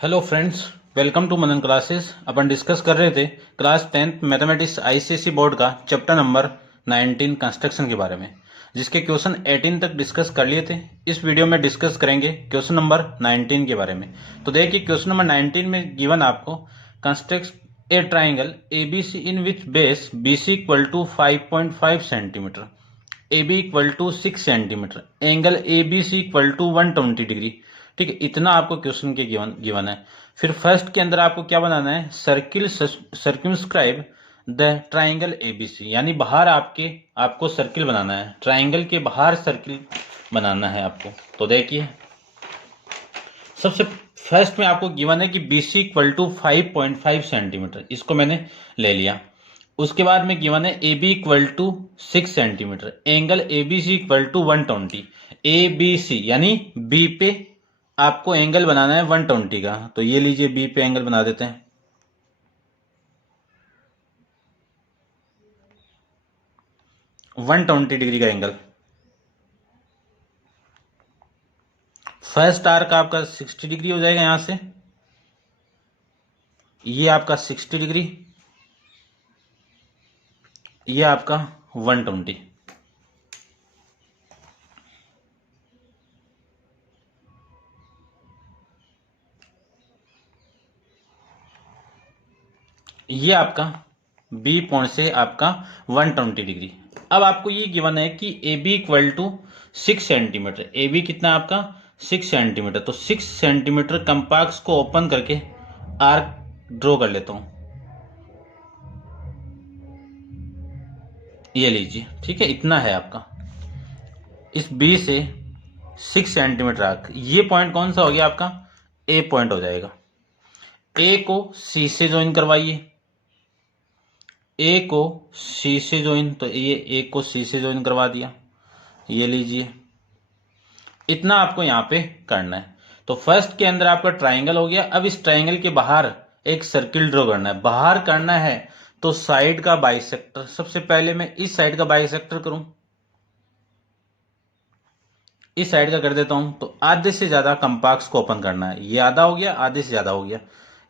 Hello friends, welcome to Manan classes. अपन discuss कर रहे थे class 10th mathematics ICSE board का चैप्टर नंबर 19 कंस्ट्रक्शन के बारे में, जिसके क्वेश्चन 18 तक डिस्कस कर लिए थे। इस वीडियो में डिस्कस करेंगे क्वेश्चन नंबर 19 के बारे में। तो देखिए, क्वेश्चन नंबर 19 में गिवन आपको construct a triangle ABC in which base BC equal to 5.5 centimetre, AB equal to 6 centimetre, angle ABC equal to 120 degree. ठीक है, इतना आपको क्वेश्चन के गिवन है। फिर फर्स्ट के अंदर आपको क्या बनाना है, circle circumscribe the triangle ABC, यानी बाहर आपको सर्किल बनाना है, ट्राइंगल के बाहर सर्किल बनाना है आपको। तो देखिए, सबसे फर्स्ट में आपको गिवन है कि BC इक्वल टू 5.5 सेंटीमीटर, इसको मैंने ले लिया। उसके बाद में गिवन है AB equal to 6 centimetre, angle ABC equal to 120। ABC यानी B पे आपको एंगल बनाना है 120 का, तो ये लीजिए B पे एंगल बना देते हैं। $120 डिग्री का एंगल। फर्स्ट आर्क आपका 60 डिग्री हो जाएगा, यहां से ये आपका 60 डिग्री, ये आपका 120। ये आपका बी पॉइंट से आपका 120 डिग्री। अब आपको ये गिवन है कि A B equal to 6 centimetre, A B कितना आपका 6 सेंटीमीटर। तो 6 सेंटीमीटर कंपास को ओपन करके आर्क ड्रॉ कर लेता हूं, ये लीजिए। ठीक है, इतना है आपका इस बी से 6 सेंटीमीटर आर्क। ये पॉइंट कौन सा हो गया आपका, ए पॉइंट हो जाएगा। ए को सी से ज्वाइन करवाइए, ए को सी से ज्वाइन, तो ये ए को सी से ज्वाइन करवा दिया, ये लीजिए। इतना आपको यहां पे करना है। तो फर्स्ट के अंदर आपका ट्राइंगल हो गया। अब इस ट्राइंगल के बाहर एक सर्किल ड्रॉ करना है, बाहर करना है तो साइड का बाइसेक्टर। सबसे पहले मैं इस साइड का बाइसेक्टर करूं, इस साइड का कर देता हूं। तो आधे से ज्यादा कंपास को ओपन करना है, ये आधा हो गया, आधे से ज्यादा हो गया।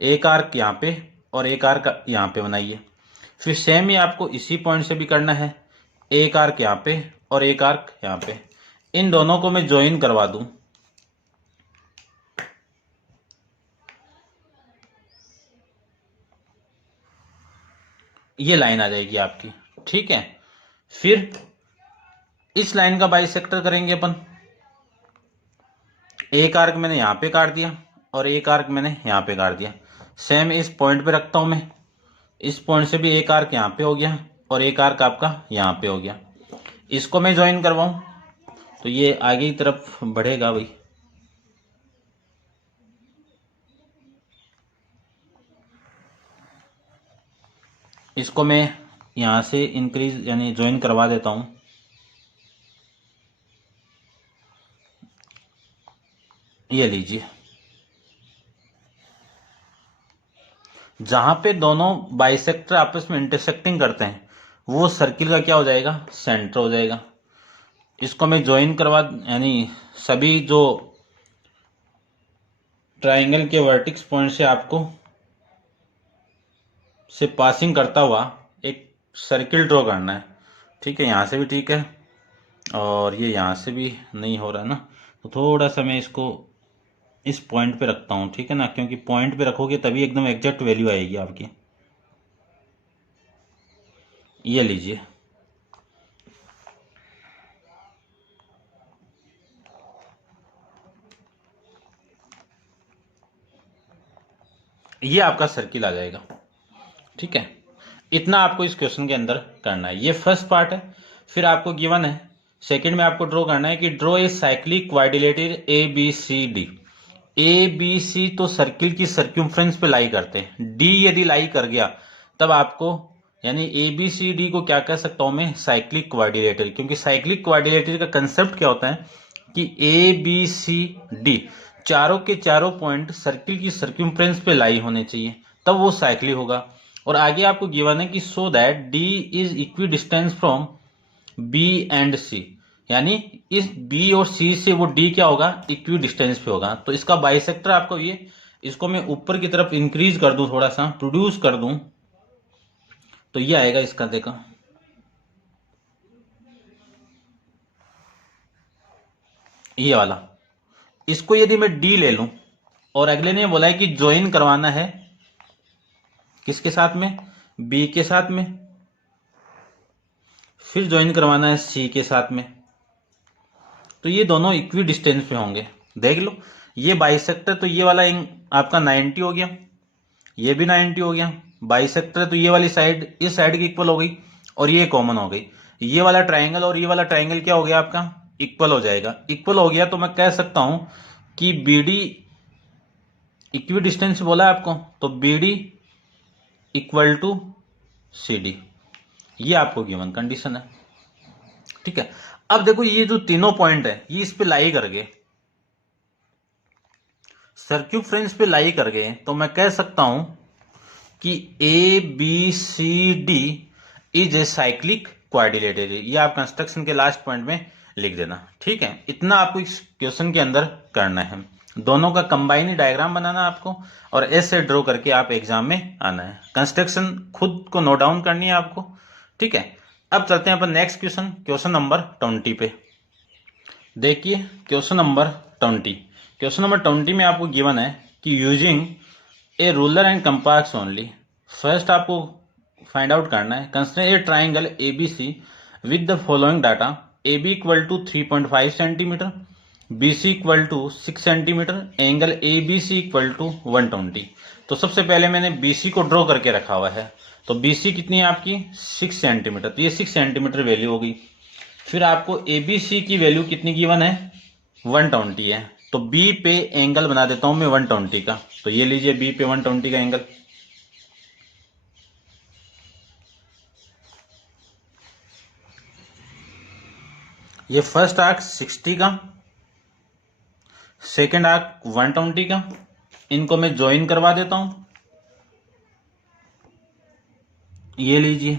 एक आर्क यहां पे और एक आर्क यहां पे बनाइए। फिर सेम ही आपको इसी पॉइंट से भी करना है, एक आर्क यहां पे और एक आर्क यहां पे। इन दोनों को मैं ज्वाइन करवा दूं, ये लाइन आ जाएगी आपकी। ठीक है, फिर इस लाइन का बाइसेक्टर करेंगे अपन। एक आर्क मैंने यहां पे काट दिया और एक आर्क मैंने यहां पे काट दिया। सेम इस पॉइंट पे रखता हूं मैं, इस पॉइंट से भी एक आर्क यहां पे हो गया और एक आर्क आपका यहां पे हो गया। इसको मैं ज्वाइन करवाऊं तो ये आगे की तरफ बढ़ेगा भाई। इसको मैं यहां से इंक्रीज यानी ज्वाइन करवा देता हूं, ये लीजिए। जहां पे दोनों बाइसेक्टर आपस में इंटरसेक्टिंग करते हैं वो सर्किल का क्या हो जाएगा, सेंटर हो जाएगा। इसको मैं ज्वाइन करवा यानी सभी जो ट्राइंगल के वर्टेक्स पॉइंट से आपको से पासिंग करता हुआ एक सर्किल ड्रॉ करना है। ठीक है, यहाँ से भी ठीक है और ये यहाँ से भी नहीं हो रहा है ना, तो थोड़ा सा मैं इसको इस पॉइंट पे रखता हूँ। ठीक है ना, क्योंकि पॉइंट पे रखोगे तभी एकदम एग्जैक्ट वैल्यू आएगी आपकी। ये लीजिए, ये आपका सर्किल आ जाएगा। ठीक है, इतना आपको इस क्वेश्चन के अंदर करना है। ये फर्स्ट पार्ट है। फिर आपको गिवन है सेकंड में आपको ड्रॉ करना है कि draw a cyclic quadrilateral A B C D. A B C तो सर्किल की सर्क्यूम्फ्रेंस पे लाई करते हैं, डी यदि लाई कर गया तब आपको यानी ए बी सी डी को क्या कह सकता हूं मैं, साइक्लिक क्वाड्रिलेटरल। क्योंकि साइक्लिक क्वाड्रिलेटरल का कंसेप्ट क्या होता है कि ए बी सी डी चारों के चारों पॉइंट सर्किल की सर्क्यूम्फ्रेंस पे लाई होने चाहिए, तब वो साइक्लिक होगा। और आगे आपको गिवन है कि so that D is equidistance from B and C, यानी इस बी और सी से वो डी क्या होगा, इक्वी डिस्टेंस पे होगा। तो इसका बाइसेक्टर आपको ये इसको मैं ऊपर की तरफ इंक्रीज कर दूं, थोड़ा सा प्रोड्यूस कर दूं, तो ये आएगा इसका, देखो ये वाला। इसको यदि मैं डी ले लूं और अगले ने बोला है कि ज्वाइन करवाना है किसके साथ में, बी के साथ में, फिर ज्वाइन करवाना है सी के साथ में, तो ये दोनों इक्वी डिस्टेंस पे होंगे। देख लो ये बाइसेक्टर, तो ये वाला आपका 90 हो गया, ये भी 90 हो गया। बाइसेक्टर तो ये वाली साइड इस साइड की इक्वल हो गई और ये कॉमन हो गई। ये वाला ट्राइंगल और ये वाला ट्राइंगल क्या हो गया आपका, इक्वल हो जाएगा। इक्वल हो गया तो मैं कह सकता हूं कि बी डी इक्वी डिस्टेंस बोला है आपको, तो B D equal to C D, ये आपको गिवन कंडीशन है। ठीक है, अब देखो ये जो तीनों पॉइंट है ये इस पे लाई कर गए, सर्क्यूफ्रेंस पे लाई कर गए, तो मैं कह सकता हूं कि A B C D is a cyclic quadrilateral. ये आप कंस्ट्रक्शन के लास्ट पॉइंट में लिख देना। ठीक है, इतना आपको इस क्वेश्चन के अंदर करना है। दोनों का कंबाइन डायग्राम बनाना आपको और ऐसे ड्रॉ करके आप एग्जाम में आना है। कंस्ट्रक्शन खुद को नोट डाउन करनी है आपको। ठीक है, अब चलते हैं अपन नेक्स्ट क्वेश्चन, क्वेश्चन नंबर 20 पे। देखिए क्वेश्चन नंबर 20, क्वेश्चन नंबर 20 में आपको गिवन है कि using a ruler and compass only, first आपको फाइंड आउट करना है consider a triangle A B C with the following data, A B equal to 3.5 centimetre, B C equal to 6 centimetre, angle A B C equal to 120। तो सबसे पहले मैंने B C को draw करके रखा हुआ है, तो बी सी कितनी है आपकी 6 सेंटीमीटर, तो ये 6 सेंटीमीटर वैल्यू हो गई। फिर आपको ए बी सी की वैल्यू कितनी गिवन है 120 है, तो बी पे एंगल बना देता हूं मैं 120 का, तो ये लीजिए बी पे 120 का एंगल। ये फर्स्ट आर्क 60 का, सेकेंड आर्क 120 का, इनको मैं ज्वाइन करवा देता हूं, ये लीजिए।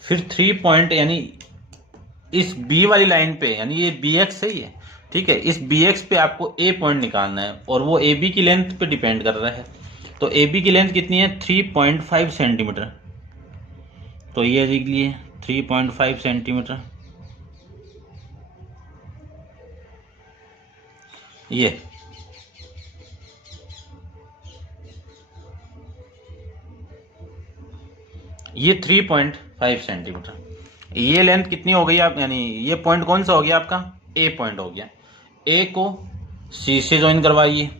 फिर 3 पॉइंट यानी इस बी वाली लाइन पे, यानी ये बी एक्स है ये, ठीक है, इस बी एक्स पे आपको ए पॉइंट निकालना है और वो ए बी की लेंथ पे डिपेंड कर रहा है। तो ए बी की लेंथ कितनी है 3.5 सेंटीमीटर, तो ये लिख लिए 3.5 सेंटीमीटर। ये 3.5 सेंटीमीटर, ये लेंथ कितनी हो गई आप, यानी ये पॉइंट कौन सा हो गया आपका ए पॉइंट हो गया। ए को सी से ज्वाइन करवाइए,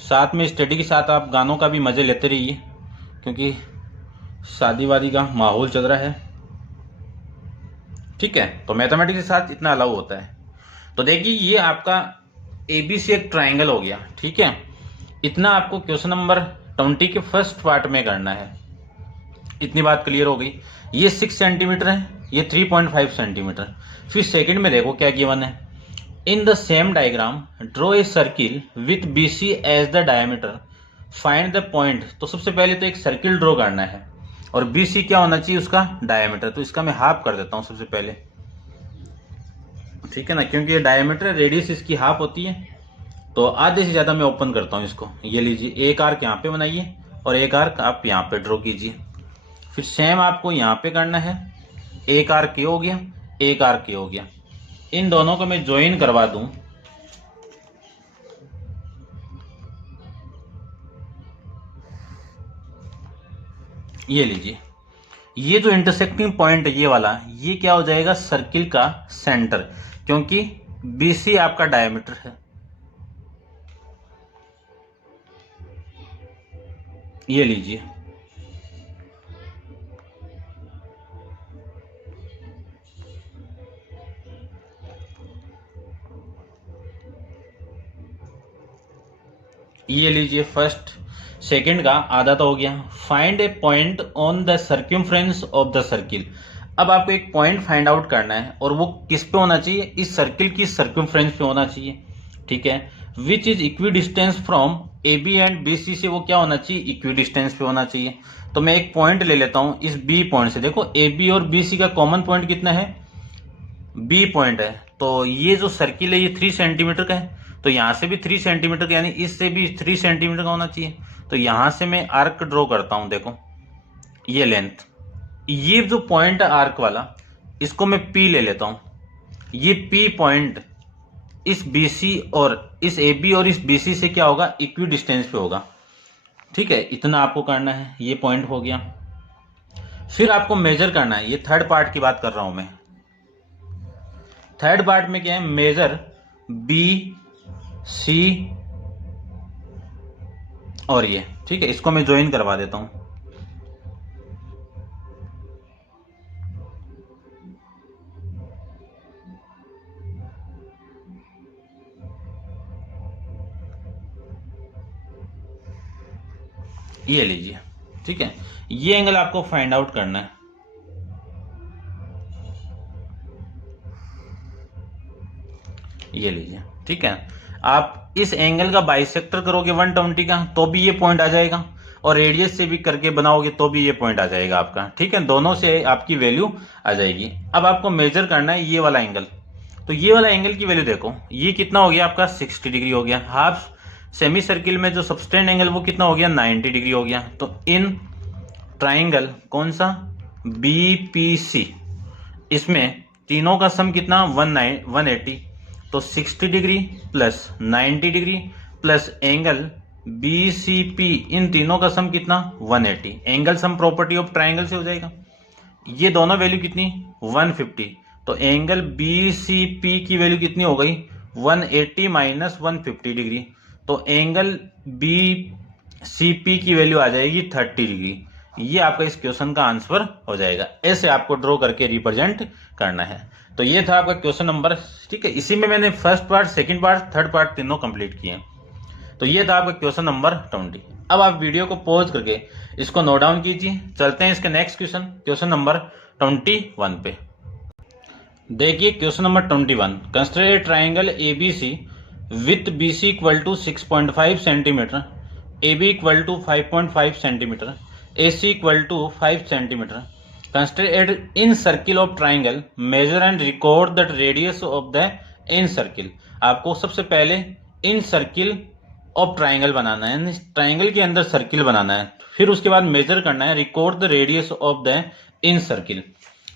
साथ में स्टडी के साथ आप गानों का भी मजे लेते रहिए क्योंकि शादी वादी का माहौल चल रहा है। ठीक है, तो मैथमेटिक्स के साथ इतना अलाउ होता है। तो देखिए ये आपका एबीसी एक ट्राइंगल हो गया। ठीक है, इतना आपको क्वेश्चन नंबर 20 के फर्स्ट पार्ट में करना है। इतनी बात क्लियर हो गई। ये 6 सेंटीमीटर है, ये 3.5 सेंटीमीटर। फिर सेकंड में देखो क्या गिवन है, in the same diagram draw a circle with BC as the diameter, find the point. तो सबसे पहले तो एक सर्किल ड्रॉ करना है और BC क्या होना चाहिए उसका डायमीटर, तो इसका मैं हाफ कर देता हूं सबसे पहले। ठीक है ना, क्योंकि ये डायमीटर रेडियस इसकी हाफ होती है, तो आधे से ज्यादा मैं ओपन करता हूं इसको। ये लीजिए, एक आर्क यहाँ पे बनाइए और एक आर्क आप यहाँ पे ड्रॉ कीजिए। फिर सेम आपको यहाँ पे करना है, एक आर्क ये हो गया, एक आर्क ये हो गया। इन दोनों को मैं ज्वाइन करवा दूं, ये लीजिए। ये जो इंटरसेक्टिंग पॉइंट है ये वाला, ये क्या हो जाएगा सर्किल का सेंटर, क्योंकि BC आपका डायमीटर है। ये लीजिए, ये लीजिए फर्स्ट, सेकंड का आधा तो हो गया। Find A point on the circumference of the circle. अब आपको एक पॉइंट फाइंड आउट करना है और वो किस पे होना चाहिए, इस सर्किल की सर्कमफ्रेंस पे होना चाहिए। ठीक है, which is equidistance from AB and BC से, वो क्या होना चाहिए इक्वी डिस्टेंस पे होना चाहिए। तो मैं एक पॉइंट ले लेता हूं इस B पॉइंट से। देखो AB और BC का कॉमन पॉइंट कितना है बी पॉइंट है, तो ये जो सर्किल है ये 3 सेंटीमीटर का है, तो यहाँ से भी 3 सेंटीमीटर का, यानी इससे भी 3 सेंटीमीटर का होना चाहिए। तो यहाँ से मैं आर्क ड्रॉ करता हूँ, देखो ये लेंथ, ये जो पॉइंट है आर्क वाला, इसको मैं पी ले लेता हूँ। ये पी पॉइंट इस BC और इस AB और इस BC से क्या होगा, इक्वी डिस्टेंस पे होगा। ठीक है, इतना आपको करना है, ये पॉइंट हो गया। फिर आपको मेजर करना है, ये थर्ड पार्ट की बात कर रहा हूं मैं। थर्ड पार्ट में क्या है, मेजर BC और ये, ठीक है, इसको मैं ज्वाइन करवा देता हूं। ये लीजिए, ठीक है, ये एंगल आपको फाइंड आउट करना है। ये लीजिए, ठीक है, आप इस एंगल का बाइसेक्टर करोगे 120 का तो भी ये पॉइंट आ जाएगा, और रेडियस से भी करके बनाओगे तो भी ये पॉइंट आ जाएगा आपका। ठीक है, दोनों से आपकी वैल्यू आ जाएगी। अब आपको मेजर करना है ये वाला एंगल, तो ये वाला एंगल की वैल्यू देखो, ये कितना हो गया आपका 60 डिग्री हो गया। हाफ सेमी सर्किल में जो सबस्टेंड एंगल वो कितना हो गया 90 डिग्री हो गया। तो इन ट्राइंगल कौन सा, BPC, इसमें तीनों का सम कितना 180, तो 60 degree plus 90 degree plus angle BCP, इन तीनों का सम कितना 180। Angle sum property of triangle से हो जाएगा। ये दोनों वैल्यू कितनी 150, तो एंगल BCP की वैल्यू कितनी हो गई 180 माइनस 150 डिग्री, तो एंगल BCP की वैल्यू आ जाएगी 30 डिग्री। ये आपका इस क्वेश्चन का आंसर हो जाएगा। ऐसे आपको ड्रॉ करके रिप्रेजेंट करना है। तो ये था आपका क्वेश्चन नंबर, ठीक है, इसी में मैंने first part, second part, third part तीनों कंप्लीट किए। तो ये था आपका क्वेश्चन नंबर 20। अब आप वीडियो को पॉज करके इसको नोट डाउन कीजिए। चलते हैं इसके नेक्स्ट क्वेश्चन, क्वेश्चन नंबर 21 पे। देखिए question number 21, consider a triangle ABC with BC equal to 6.5 centimetre, AB equal to 5.5 centimetre, AC equal to 5 centimetre. Consider in circle of triangle, measure and record the radius of the in circle। आपको सबसे पहले इन circle of triangle बनाना है, triangle के अंदर circle बनाना है, फिर उसके बाद मेजर करना है, record the radius of the in circle.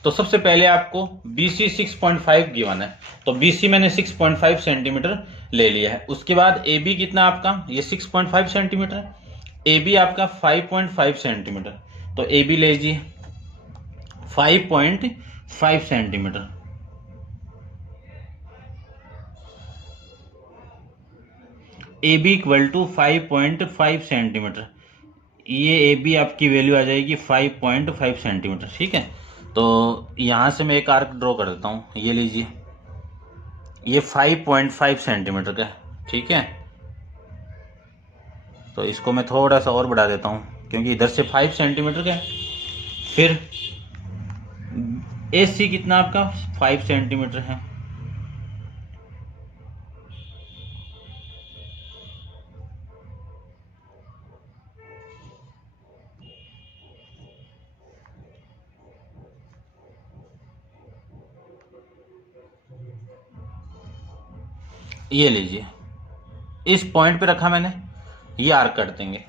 तो सबसे पहले आपको BC 6.5 गिवन है, तो BC मैंने 6.5 सेंटीमीटर ले लिया है। उसके बाद AB कितना आपका, ये 6.5 सेंटीमीटर, AB आपका 5.5 सेंटीमीटर, तो AB ले लीजिए 5.5 centimetre. AB equal to 5.5 centimetre, ये AB आपकी वैल्यू आ जाएगी 5.5 सेंटीमीटर। ठीक है, तो यहां से मैं एक आर्क ड्रॉ कर देता हूं, ये लीजिए, ये 5.5 सेंटीमीटर का है। ठीक है, तो इसको मैं थोड़ा सा और बढ़ा देता हूं क्योंकि इधर से 5 सेंटीमीटर का है। फिर AC कितना आपका 5 सेंटीमीटर है, ये लीजिए, इस पॉइंट पे रखा मैंने, ये आर्क कर देंगे।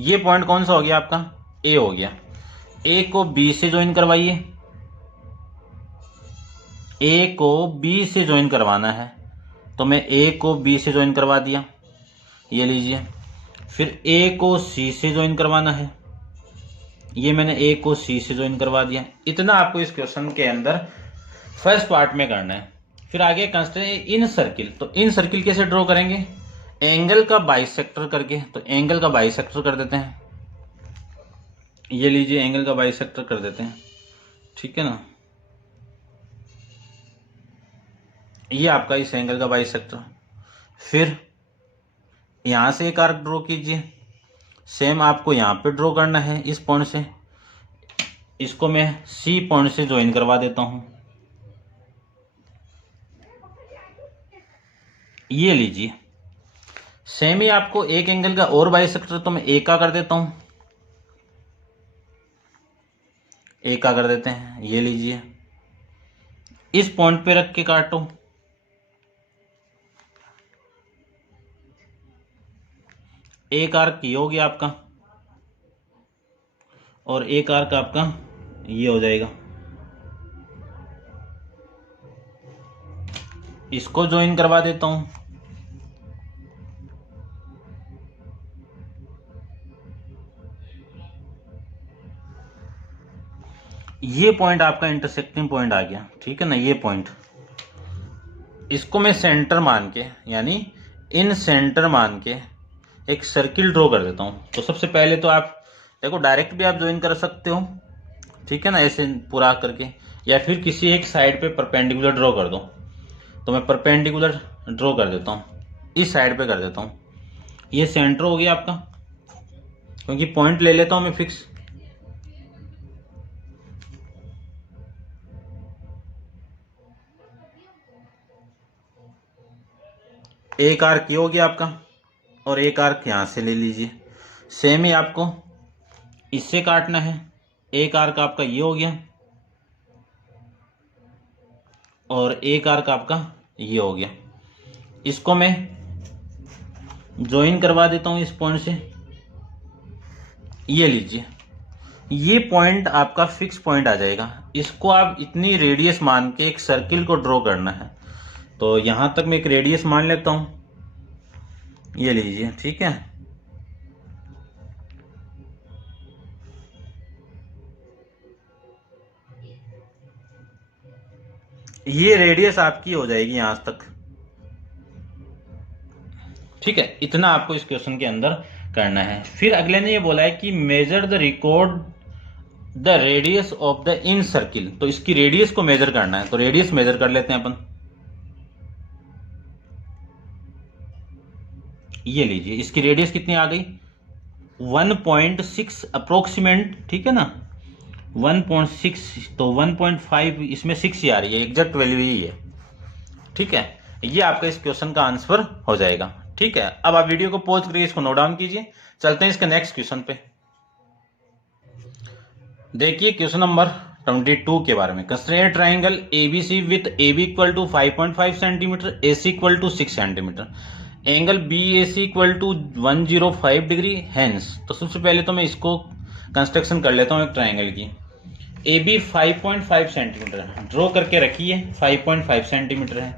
ये पॉइंट कौन सा हो गया आपका, A हो गया। A को B से ज्वाइन करवाइए, A को B से ज्वाइन करवाना है, तो मैं A को B से ज्वाइन करवा दिया, ये लीजिए। फिर A को C से ज्वाइन करवाना है, ये मैंने A को C से ज्वाइन करवा दिया। इतना आपको इस क्वेश्चन के अंदर फर्स्ट पार्ट में करना है। फिर आगे कंसिडर इन सर्किल, तो इन सर्किल कैसे ड्रॉ करेंगे, एंगल का बाइसेक्टर करके, तो एंगल का बाइसेक्टर कर देते हैं, ये लीजिए एंगल का बाइसेक्टर कर देते हैं। ठीक है ना, ये आपका इस एंगल का बाइसेक्टर। फिर यहां से एक आर्क ड्रॉ कीजिए, सेम आपको यहां पे ड्रॉ करना है इस पॉइंट से, इसको मैं C पॉइंट से ज्वाइन करवा देता हूं, ये लीजिए। सेम ही आपको एक एंगल का और बाइसेक्टर, तो मैं A का कर देता हूं, A का कर देते हैं, ये लीजिए। इस पॉइंट पे रख के काटो, एक आर्क ये हो गया आपका और एक आर्क आपका ये हो जाएगा। इसको ज्वाइन करवा देता हूं। ये पॉइंट आपका इंटरसेक्टिंग पॉइंट आ गया, ठीक है ना। ये पॉइंट, इसको मैं सेंटर मान के, यानी इन सेंटर मान के एक सर्किल ड्रॉ कर देता हूं। तो सबसे पहले तो आप देखो, डायरेक्ट भी आप ज्वाइन कर सकते हो, ठीक है ना, ऐसे पूरा करके, या फिर किसी एक साइड पे परपेंडिकुलर ड्रॉ कर दो। तो मैं परपेंडिकुलर ड्रॉ कर देता हूँ, इस साइड पे कर देता हूँ। ये सेंटर हो गया आपका, क्योंकि पॉइंट ले लेता हूँ मैं फिक्स। एक आर्क ये हो गया आपका और एक आर्क यहां से ले लीजिए। सेम ही आपको इससे काटना है। एक आर्क आपका ये हो गया और एक आर्क आपका ये हो गया। इसको मैं ज्वाइन करवा देता हूं इस पॉइंट से। ये लीजिए, ये पॉइंट आपका फिक्स पॉइंट आ जाएगा। इसको आप इतनी रेडियस मान के एक सर्किल को ड्रॉ करना है। तो यहां तक मैं एक रेडियस मान लेता हूं, ये लीजिए, ठीक है। ये रेडियस आपकी हो जाएगी यहां तक, ठीक है। इतना आपको इस क्वेश्चन के अंदर करना है। फिर अगले ने ये बोला है कि measure the record the radius of the in circle. तो इसकी रेडियस को मेजर करना है, तो रेडियस मेजर कर लेते हैं अपन। ये लीजिए, इसकी रेडियस कितनी आ गई, 1.6 अप्रोक्सीमेट, ठीक है ना, 1.6। तो 1.5 इसमें 6 ही आ रही है, एग्जैक्ट वैल्यू यही है, ठीक है। ये आपका इस क्वेश्चन का आंसर हो जाएगा, ठीक है। अब आप वीडियो को पॉज करके इसको नोट डाउन कीजिए। चलते हैं इसके नेक्स्ट क्वेश्चन पे। देखिए क्वेश्चन नंबर 22 के बारे में। Consider triangle ABC with AB equal to 5.5 centimetre, AC equal to 6 centimetre, angle BAC equal to 105 degree hence. तो सबसे पहले तो मैं इसको कंस्ट्रक्शन कर लेता हूं एक ट्राइंगल की। AB 5.5 सेंटीमीटर ड्रॉ करके रखिए, 5.5 सेंटीमीटर है।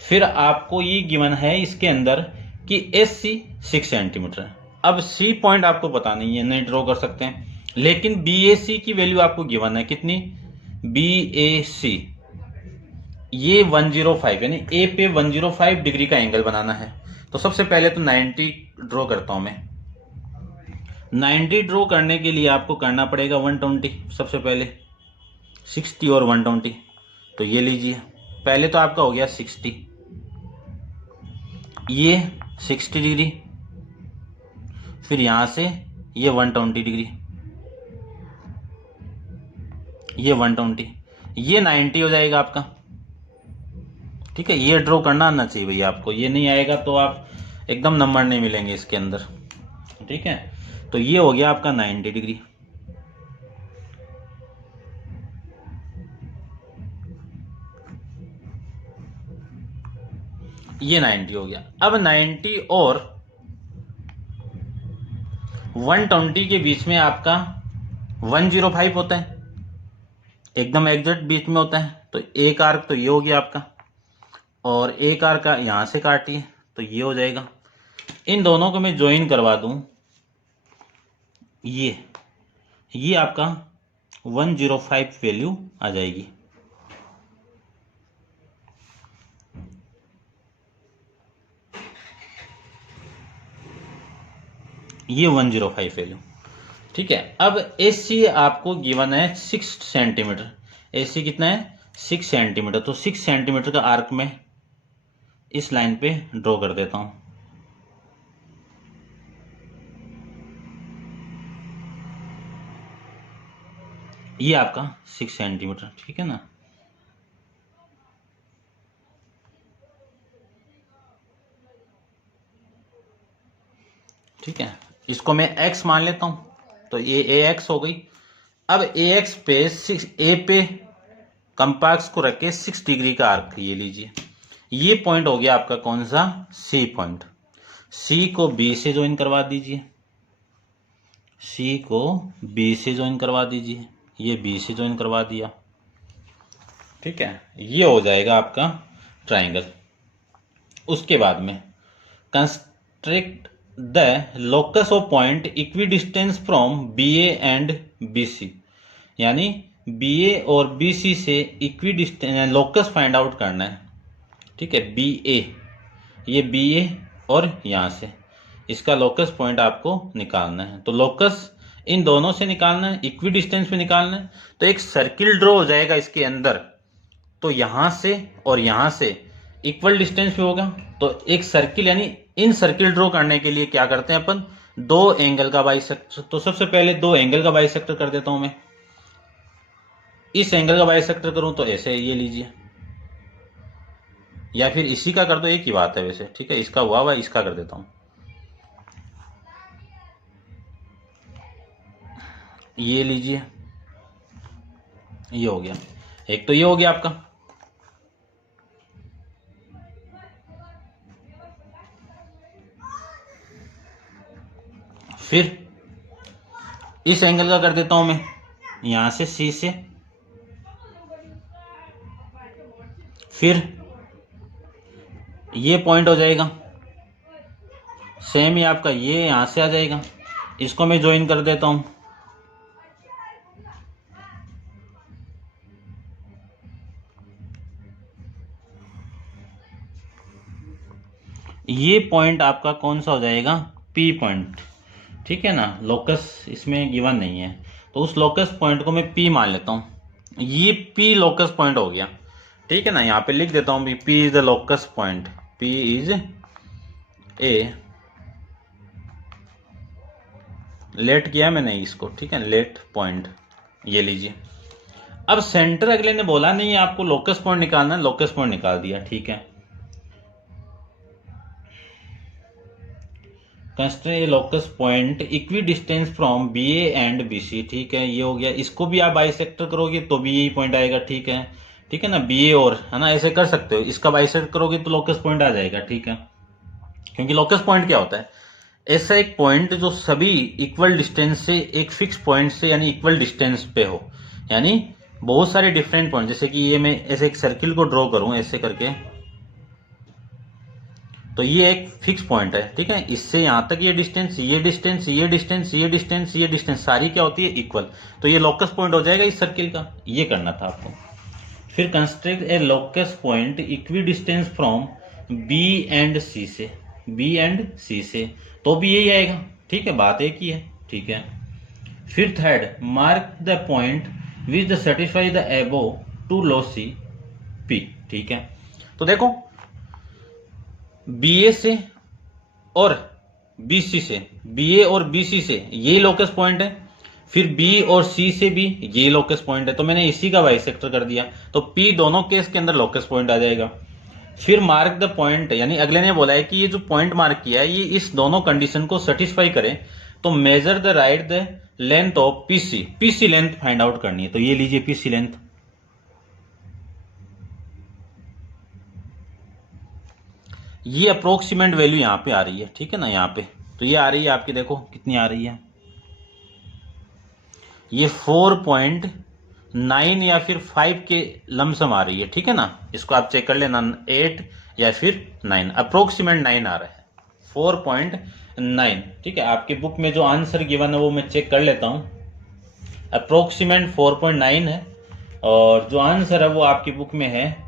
फिर आपको ये गिवन है इसके अंदर कि SC 6 सेंटीमीटर है। अब C पॉइंट आपको पता नहीं है, नहीं ड्रॉ कर सकते हैं, लेकिन BAC की वैल्यू आपको गिवन है कितनी, BAC ये 105, यानी A पे 105 डिग्री का एंगल बनाना है। तो सबसे पहले तो 90 ड्रॉ करता हूं मैं। 90 ड्रॉ करने के लिए आपको करना पड़ेगा 120, सबसे पहले 60 और 120। तो ये लीजिए, पहले तो आपका हो गया 60, ये 60 डिग्री, फिर यहां से ये 120 डिग्री, ये 120, ये 90 हो जाएगा आपका, ठीक है। ये ड्रॉ करना आना चाहिए भैया आपको, ये नहीं आएगा तो आप एकदम नंबर नहीं मिलेंगे इसके अंदर, ठीक है। तो ये हो गया आपका 90 डिग्री। ये 90 हो गया। अब 90 और 120 के बीच में आपका 105 होता है, एकदम एग्जैक्ट बीच में होता है। तो एक आर्क तो ये हो गया आपका, और एक आर्क का यहां से काटिए तो ये हो जाएगा। इन दोनों को मैं ज्वाइन करवा दूं, ये आपका 105 वैल्यू आ जाएगी। ये 105 वैल्यू, ठीक है। अब AC आपको गिवन है 6 सेंटीमीटर। AC कितना है, 6 सेंटीमीटर। तो 6 सेंटीमीटर का आर्क में इस लाइन पे ड्रॉ कर देता हूं। ये आपका 6 सेंटीमीटर, ठीक है ना। ठीक है, इसको मैं x मान लेता हूं, तो ये AX हो गई। अब AX पे 6 A पे कंपास को रख के 6 डिग्री का आर्क ये लीजिए। ये पॉइंट हो गया आपका कौन सा, सी पॉइंट। सी को बी से ज्वाइन करवा दीजिए, सी को बी से ज्वाइन करवा दीजिए, ये बी से ज्वाइन करवा दिया, ठीक है। ये हो जाएगा आपका ट्राइंगल। उसके बाद में construct the locus of point equidistance from B A and B C, यानी बी ए और बी सी से equidistance locus find out करना है, ठीक है। बी ए, ये बी ए और यहाँ से इसका लोकस पॉइंट आपको निकालना है। तो लोकस इन दोनों से निकालना है, इक्वी डिस्टेंस पे निकालना है। तो एक सर्किल ड्रॉ हो जाएगा इसके अंदर, तो यहां से और यहां से इक्वल डिस्टेंस पे होगा। तो एक सर्किल यानी इन सर्किल ड्रॉ करने के लिए क्या करते हैं अपन, दो एंगल का बाइसेक्टर। तो सबसे पहले दो एंगल का बाइसेक्टर कर देता हूं मैं। इस एंगल का बाइसेक्टर करूं तो ऐसे ये लीजिए, या फिर इसी का कर दो, एक ही बात है वैसे, ठीक है। इसका हुआ इसका कर देता हूं, ये लीजिए, ये हो गया। एक तो ये हो गया आपका। फिर इस एंगल का कर देता हूं मैं, यहां से सी से, फिर ये पॉइंट हो जाएगा, सेम ही आपका ये यहां से आ जाएगा, इसको मैं ज्वाइन कर देता हूं। ये पॉइंट आपका कौन सा हो जाएगा, पी पॉइंट, ठीक है ना। लोकस इसमें गिवन नहीं है, तो उस लोकस पॉइंट को मैं पी मान लेता हूं। ये पी लोकस पॉइंट हो गया, ठीक है ना। यहां पे लिख देता हूं P is the locus point, P is A, let किया मैंने इसको, ठीक है, लेट पॉइंट, ये लीजिए। अब सेंटर अगले ने बोला नहीं है आपको लोकस पॉइंट निकालना है, लोकस पॉइंट निकाल दिया, ठीक है। Construct a locus point equidistance from B A and B C, ठीक है, ये हो गया। इसको भी आप बाइसेक्टर करोगे तो भी यही पॉइंट आएगा, ठीक है, ठीक है ना। बी ए और, है ना, ऐसे कर सकते हो। इसका बाइसेक्ट करोगे तो लोकस पॉइंट आ जाएगा, ठीक है। क्योंकि लोकस पॉइंट क्या होता है, ऐसा एक पॉइंट जो सभी इक्वल डिस्टेंस से एक फिक्स पॉइंट से यानी इक्वल डिस्टेंस पे हो, यानी बहुत सारे डिफरेंट पॉइंट। जैसे कि ये मैं ऐसे एक सर्किल को ड्रॉ करूं ऐसे करके, तो ये एक फिक्स पॉइंट है, ठीक है। इससे यहां तक ये डिस्टेंस, ये डिस्टेंस, ये डिस्टेंस, ये डिस्टेंस, ये डिस्टेंस सारी क्या होती है, इक्वल। तो ये लोकस पॉइंट हो जाएगा इस सर्किल का, ये करना था आपको। फिर construct a locus point equidistance from B and C से, बी एंड सी से, तो भी यही आएगा, ठीक है, बात एक ही है, ठीक है। फिर third, mark the point which the satisfy the above two loci P, ठीक है। तो देखो बी ए से और बी सी से, बी ए और बी सी से ये लोकस पॉइंट है, फिर बी और सी से भी ये लोकस पॉइंट है, तो मैंने इसी का बाइसेक्टर कर दिया, तो पी दोनों केस के अंदर लोकस पॉइंट आ जाएगा। फिर मार्क द पॉइंट, यानी अगले ने बोला है कि ये जो पॉइंट मार्क किया है ये इस दोनों कंडीशन को सेटिस्फाई करे, तो measure the right the length of PC, PC length find out करनी है। तो ये लीजिए पीसी लेंथ, ये अप्रोक्सीमेट वैल्यू यहां पे आ रही है, ठीक है ना, यहां पे तो ये आ रही है आपकी, देखो कितनी आ रही है, ये 4.9 या फिर 5 के लमसम आ रही है, ठीक है ना। इसको आप चेक कर लेना, 8 या फिर 9, अप्रोक्सीमेट 9 आ रहा है, 4.9, ठीक है। आपकी बुक में जो आंसर गिवन है वो मैं चेक कर लेता हूं, अप्रोक्सीमेट 4.9 है, और जो आंसर है वो आपकी बुक में है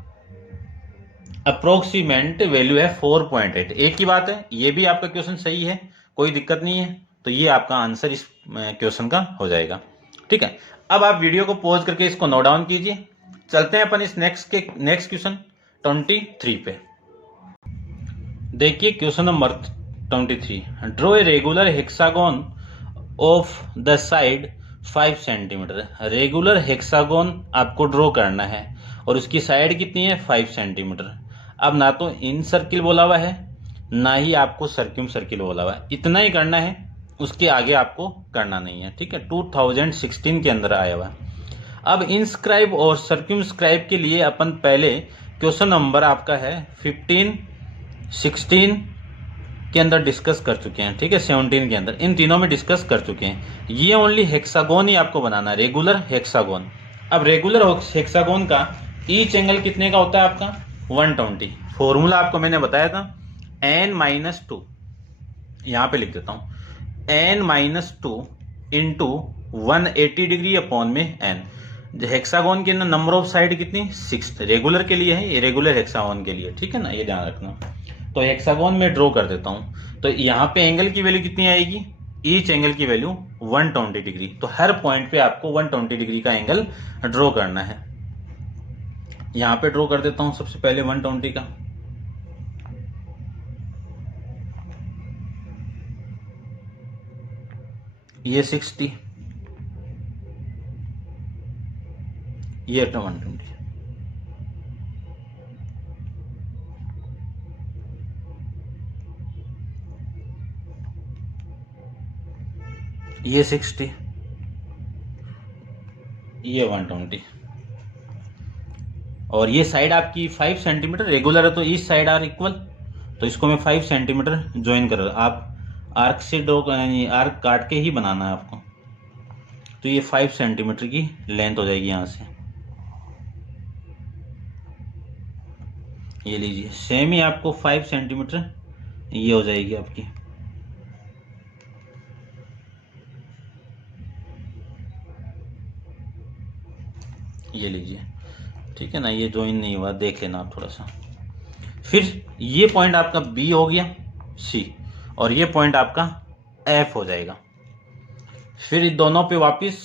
अप्रोक्सीमेट वैल्यू है 4.8। एक ही बात है, ये भी आपका क्वेश्चन सही है, कोई दिक्कत नहीं है, तो ये आपका आंसर इस क्वेश्चन का हो जाएगा, ठीक है। अब आप वीडियो को पॉज करके इसको नोट डाउन कीजिए। चलते हैं अपन इस नेक्स्ट क्वेश्चन 23 पे। देखिए question number 23, draw a regular hexagon of the side 5 centimetre. Regular hexagon आपको ड्रॉ करना है और उसकी साइड कितनी है, 5 सेंटीमीटर। अब ना तो इन सर्किल बोला हुआ है, ना ही आपको सर्क्यूम सर्किल बोला हुआ है, इतना ही करना है, उसके आगे आपको करना नहीं है, ठीक है। 2016 के अंदर आया हुआ है। अब इंस्क्राइब और सर्क्यूमस्क्राइब के लिए अपन पहले क्वेश्चन नंबर आपका है 15, 16 के अंदर डिस्कस कर चुके हैं, ठीक है, 17 के अंदर, इन तीनों में डिस्कस कर चुके हैं। ये ओनली हेक्सागोन ही आपको बनाना है, रेगुलर हेक्सागोन। अब रेगुलर हेक्सागोन का ईच एंगल कितने का होता है आपका 120। फॉर्मूला आपको मैंने बताया था n-2, यहां पे लिख देता हूं n-2 इंटू 180 डिग्री अपॉन में n। हेक्सागोन के नंबर ऑफ साइड कितनी 6, रेगुलर के लिए है, ये रेगुलर हेक्सागोन के लिए, ठीक है ना, ये ध्यान रखना। तो हेक्सागोन में ड्रॉ कर देता हूं, तो यहां पे एंगल की वैल्यू कितनी आएगी, ईच एंगल की वैल्यू 120 डिग्री। तो हर पॉइंट पे आपको 120 डिग्री का एंगल ड्रॉ करना है। यहां पे ड्रॉ कर देता हूं सबसे पहले 120 का, ये 60, ये 120, ये 60, ये 120, और ये साइड आपकी 5 सेंटीमीटर रेगुलर है, तो ईच साइड आर इक्वल, तो इसको मैं 5 सेंटीमीटर ज्वाइन कर रहा। आप आर्क से ड्रॉ, आर्क काट के ही बनाना है आपको। तो ये 5 सेंटीमीटर की लेंथ हो जाएगी यहाँ से, ये लीजिए, सेम ही आपको 5 सेंटीमीटर ये हो जाएगी आपकी। ये लीजिए, ठीक है ना, ये ज्वाइन नहीं हुआ, देख लेना आप थोड़ा सा। फिर ये पॉइंट आपका बी हो गया सी, और ये पॉइंट आपका एफ हो जाएगा। फिर दोनों पे वापस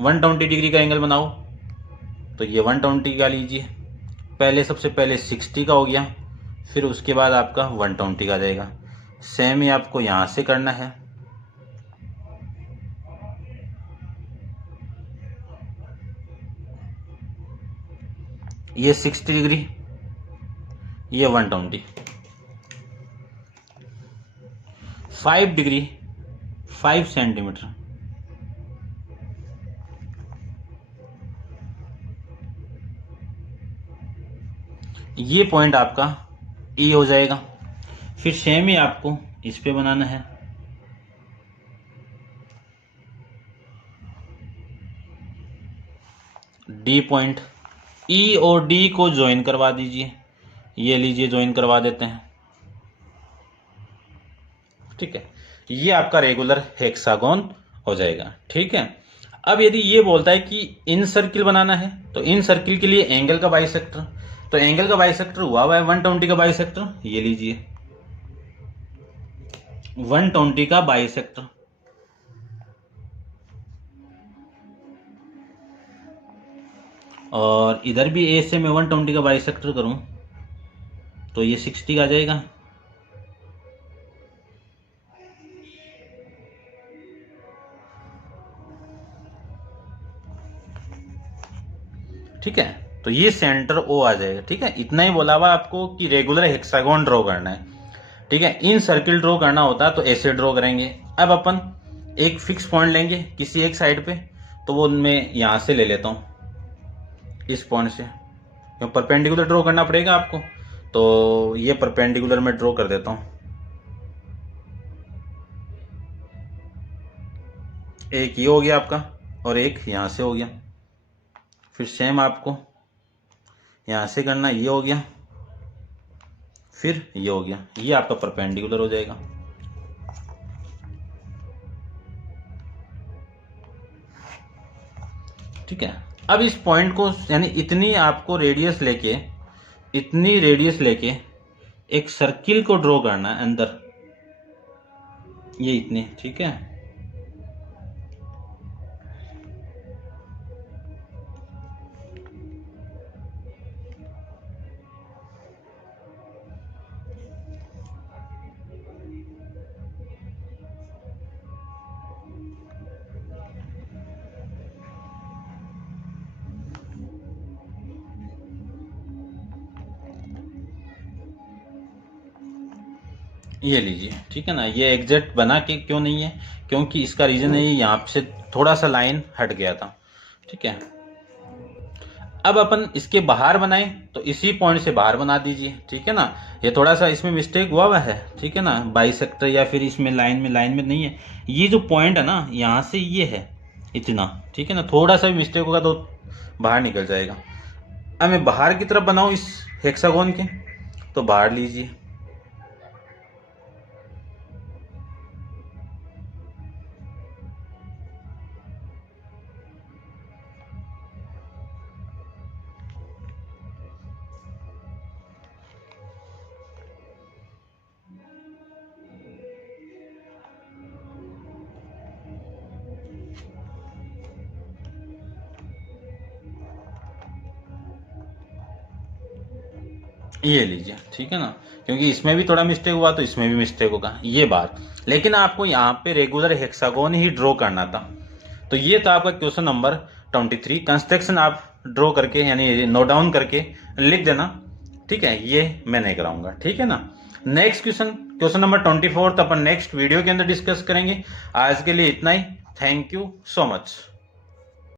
120 डिग्री का एंगल बनाओ, तो ये 120 का लीजिए, पहले सबसे पहले 60 का हो गया, फिर उसके बाद आपका 120 का आ जाएगा। सेम ही आपको यहां से करना है, ये 60 डिग्री, ये 120, 5 डिग्री 5 सेंटीमीटर, ये पॉइंट आपका ई हो जाएगा। फिर सेम ही आपको इस पे बनाना है, डी पॉइंट, ई और डी को ज्वाइन करवा दीजिए, ये लीजिए ज्वाइन करवा देते हैं, ठीक है, ये आपका रेगुलर हेक्सागोन हो जाएगा, ठीक है। अब यदि ये बोलता है कि इन सर्किल बनाना है, तो इन सर्किल के लिए एंगल का बाइसेक्टर, तो एंगल का बाइसेक्टर हुआ है 120 का बाइसेक्टर, ये लीजिए 120 का बाइसेक्टर, और इधर भी ए से मैं 120 का बाइसेक्टर करूं तो ये 60 का आ जाएगा। ठीक है, तो ये सेंटर ओ आ जाएगा, ठीक है। इतना ही बोला हुआ आपको कि रेगुलर हेक्सागोन ड्रॉ करना है, ठीक है। इन सर्किल ड्रॉ करना होता है तो ऐसे ड्रॉ करेंगे। अब अपन एक फिक्स पॉइंट लेंगे किसी एक साइड पे, तो वो मैं यहां से ले लेता हूं, इस पॉइंट से, क्यों परपेंडिकुलर ड्रॉ करना पड़ेगा आपको, तो ये परपेंडिकुलर में ड्रॉ कर देता हूं। एक ये हो गया आपका और एक यहां से हो गया, फिर सेम आपको यहां से करना, ये हो गया, फिर ये हो गया, ये आपका परपेंडिकुलर हो जाएगा। ठीक है, अब इस पॉइंट को यानी इतनी आपको रेडियस लेके, इतनी रेडियस लेके एक सर्किल को ड्रॉ करना है अंदर, ये इतनी, ठीक है। ये लीजिए, ठीक है ना। ये एग्जैक्ट बना के क्यों नहीं है, क्योंकि इसका रीजन है यहाँ से थोड़ा सा लाइन हट गया था, ठीक है। अब अपन इसके बाहर बनाएं तो इसी पॉइंट से बाहर बना दीजिए, ठीक है ना। ये थोड़ा सा इसमें मिस्टेक हुआ है, ठीक है ना, बाइसेक्टर या फिर इसमें लाइन में नहीं है। ये जो पॉइंट है ना, यहाँ से ये है इतना, ठीक है ना। थोड़ा सा भी मिस्टेक होगा तो बाहर निकल जाएगा। अब मैं बाहर की तरफ बनाऊँ इस हेक्सागोन के, तो बाहर लीजिए, ये लीजिए, ठीक है ना। क्योंकि इसमें भी थोड़ा मिस्टेक हुआ तो इसमें भी मिस्टेक होगा, ये बात। लेकिन आपको यहाँ पे रेगुलर हेक्सागोन ही ड्रॉ करना था। तो ये था आपका क्वेश्चन नंबर 23। कंस्ट्रक्शन आप ड्रॉ करके यानी नोट डाउन करके लिख देना, ठीक है। ये मैं नहीं कराऊंगा, ठीक है ना। नेक्स्ट क्वेश्चन नंबर 24 अपन नेक्स्ट वीडियो के अंदर डिस्कस करेंगे। आज के लिए इतना ही। Thank you so much.